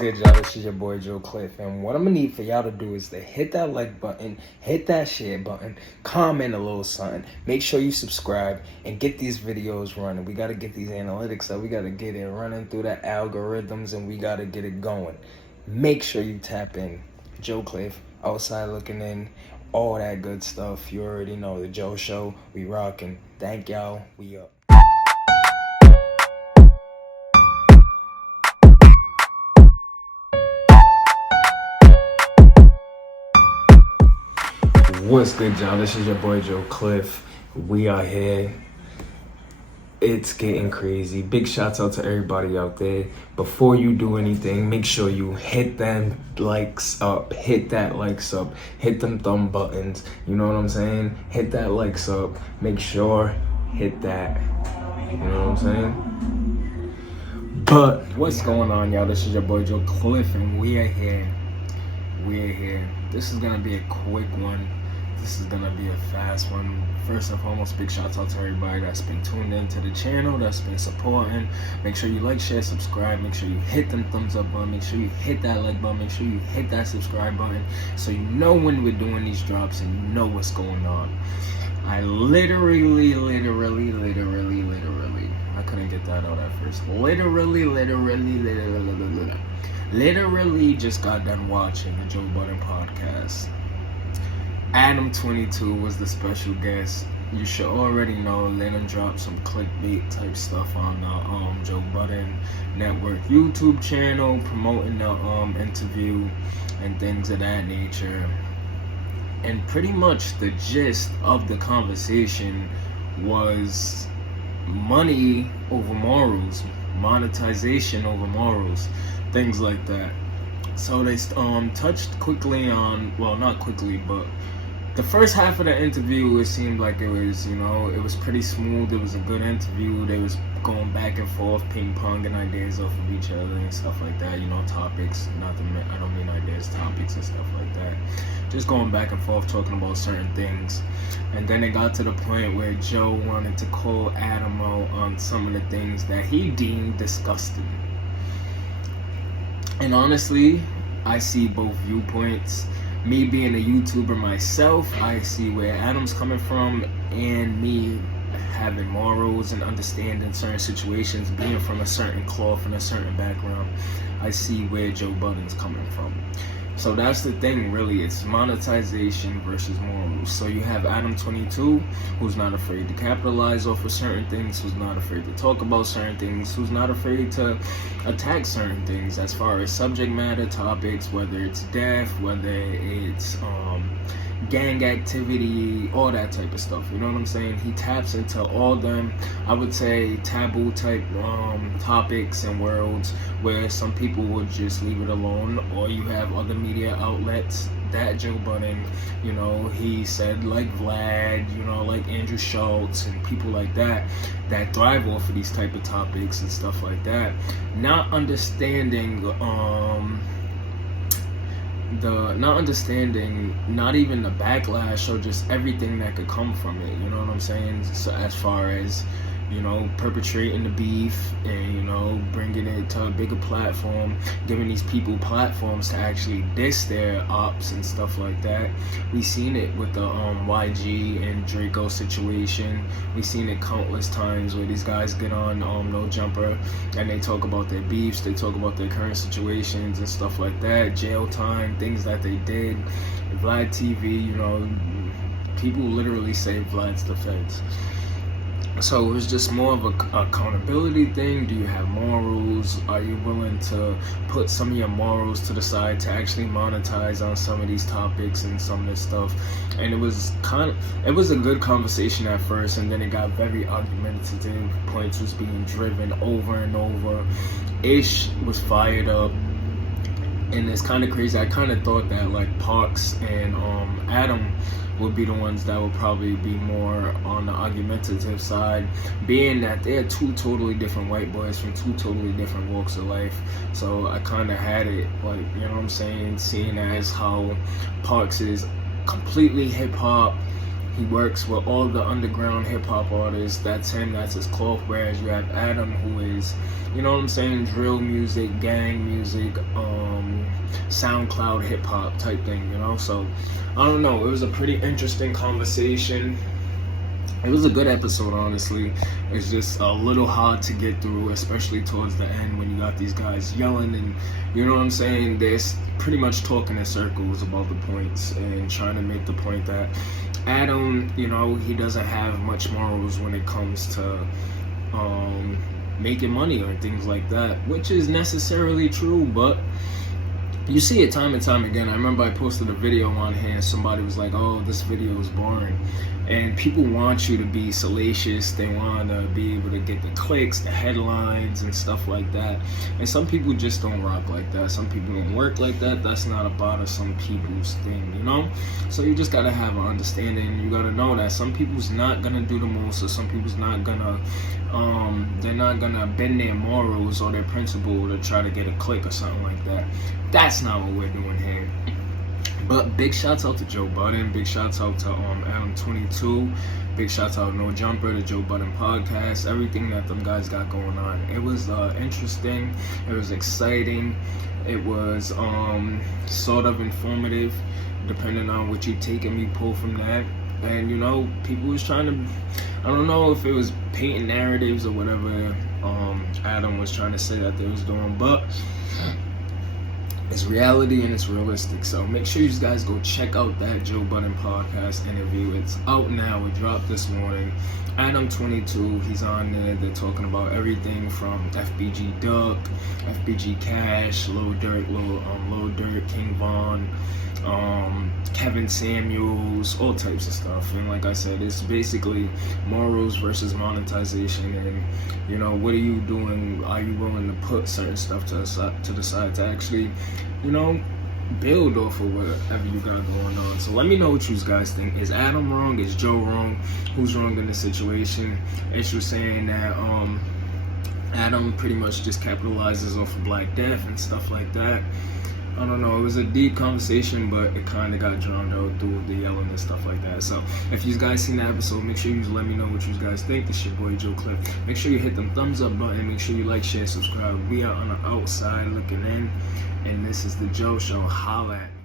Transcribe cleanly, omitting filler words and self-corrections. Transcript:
good, y'all? This is your boy Joe Cliff, and what I'm gonna need for y'all to do is to hit that like button, hit that share button, comment a little something, make sure you subscribe, and get these videos running. We gotta get these analytics up, we gotta get it running through the algorithms, and we gotta get it going. Make sure you tap in. Joe Cliff, outside looking in, all that good stuff. You already know the Joe Show. We rocking. Thank y'all. We up. What's good, y'all? This is your boy Joe Cliff. We are here. It's getting crazy. Big shouts out to everybody out there. Before you do anything, make sure you hit them likes up. Hit that likes up. Hit them thumb buttons. You know what I'm saying? Hit that likes up. Make sure hit that. You know what I'm saying? But what's going on, y'all? This is your boy Joe Cliff, and we are here. We're here. This is gonna be a quick one. This is gonna be a fast one. First and foremost, big shouts out to everybody that's been tuned into the channel, that's been supporting. Make sure you like, share, subscribe. Make sure you hit them thumbs up button. Make sure you hit that like button. Make sure you hit that subscribe button so you know when we're doing these drops and you know what's going on. I literally, I couldn't get that out at first. Literally just got done watching the Joe Budden podcast. Adam22 was the special guest. You should already know. Let him drop some clickbait type stuff on the Joe Budden Network YouTube channel, promoting the interview and things of that nature. And pretty much the gist of the conversation was money over morals, monetization over morals, things like that. So they touched quickly on, well, not quickly, but the first half of the interview, it seemed like it was, it was pretty smooth. It was a good interview. They was going back and forth, ping-ponging ideas off of each other and stuff like that, topics. I don't mean ideas, topics and stuff like that. Just going back and forth, talking about certain things. And then it got to the point where Joe wanted to call Adam out on some of the things that he deemed disgusting. And honestly, I see both viewpoints. Me being a YouTuber myself, I see where Adam's coming from, and me having morals and understanding certain situations, being from a certain cloth and a certain background, I see where Joe Budden's coming from. So that's the thing, really. It's monetization versus morals. So you have Adam22, who's not afraid to capitalize off of certain things, who's not afraid to talk about certain things, who's not afraid to attack certain things as far as subject matter topics, whether it's death, whether it's gang activity, all that type of stuff. You know what I'm saying? He taps into all them, I would say, taboo type topics and worlds where some people would just leave it alone, or you have other media outlets that Joe Budden, he said, like Vlad, like Andrew Schultz and people like that thrive off of these type of topics and stuff like that, not understanding not even the backlash or just everything that could come from it. You know what I'm saying? So as far as perpetrating the beef and bringing it to a bigger platform, giving these people platforms to actually diss their ops and stuff like that. We seen it with the YG and Draco situation. We seen it countless times where these guys get on No Jumper and they talk about their beefs, they talk about their current situations and stuff like that, jail time, things that they did. Vlad TV, people literally say Vlad's defense. So it was just more of a accountability thing. Do you have morals? Are you willing to put some of your morals to the side to actually monetize on some of these topics and some of this stuff? And it was a good conversation at first, and then it got very argumentative. Points was being driven over and over. Ish was fired up. And it's kind of crazy. I kind of thought that like Parks and Adam would be the ones that would probably be more on the argumentative side, being that they're two totally different white boys from two totally different walks of life. So I kind of had it, like, you know what I'm saying, seeing as how Parks is completely hip-hop, He works with all the underground hip-hop artists. That's him, that's his cloth. Whereas you have Adam, who is, you know what I'm saying, drill music, gang music, SoundCloud hip-hop type thing, you know? So, I don't know, it was a pretty interesting conversation. It was a good episode, honestly. It's just a little hard to get through, especially towards the end when you got these guys yelling and, you know what I'm saying, they're pretty much talking in circles about the points and trying to make the point that Adam, you know, he doesn't have much morals when it comes to making money or things like that, which is necessarily true, but you see it time and time again. I remember I posted a video on here and somebody was like, oh, this video is boring. And people want you to be salacious. They want to be able to get the clicks, the headlines, and stuff like that. And some people just don't rock like that. Some people don't work like that. That's not a part of some people's thing, you know? So you just got to have an understanding. You got to know that some people's not going to do the most, or some people's not going to, they're not going to bend their morals or their principle to try to get a click or something like that. That's not what we're doing here. But big shouts out to Joe Budden, big shouts out to Adam22, big shouts out No Jumper, the Joe Budden podcast, everything that them guys got going on. It was interesting, it was exciting, it was sort of informative, depending on what you take and you pull from that. And you know, people was trying to, I don't know if it was painting narratives or whatever Adam was trying to say that they was doing, but it's reality and it's realistic. So make sure you guys go check out that Joe Budden podcast interview. It's out now. It dropped this morning. Adam22, he's on there. They're talking about everything from FBG Duck, FBG Cash, Lil Durk, King Von, Kevin Samuels, all types of stuff. And like I said, it's basically morals versus monetization. And you know, what are you doing? Are you willing to put certain stuff to the side to actually, you know, build off of whatever you got going on? So let me know what you guys think. Is Adam wrong? Is Joe wrong? Who's wrong in the situation? It's just saying that Adam pretty much just capitalizes off of Black Death and stuff like that. I don't know, it was a deep conversation, but it kind of got drowned out through the yelling and stuff like that. So if you guys seen that episode, make sure you let me know what you guys think. This your boy Joe Cliff. Make sure you hit them thumbs up button. Make sure you like, share, subscribe. We are on the outside looking in, and this is the Joe Show. Holla at me.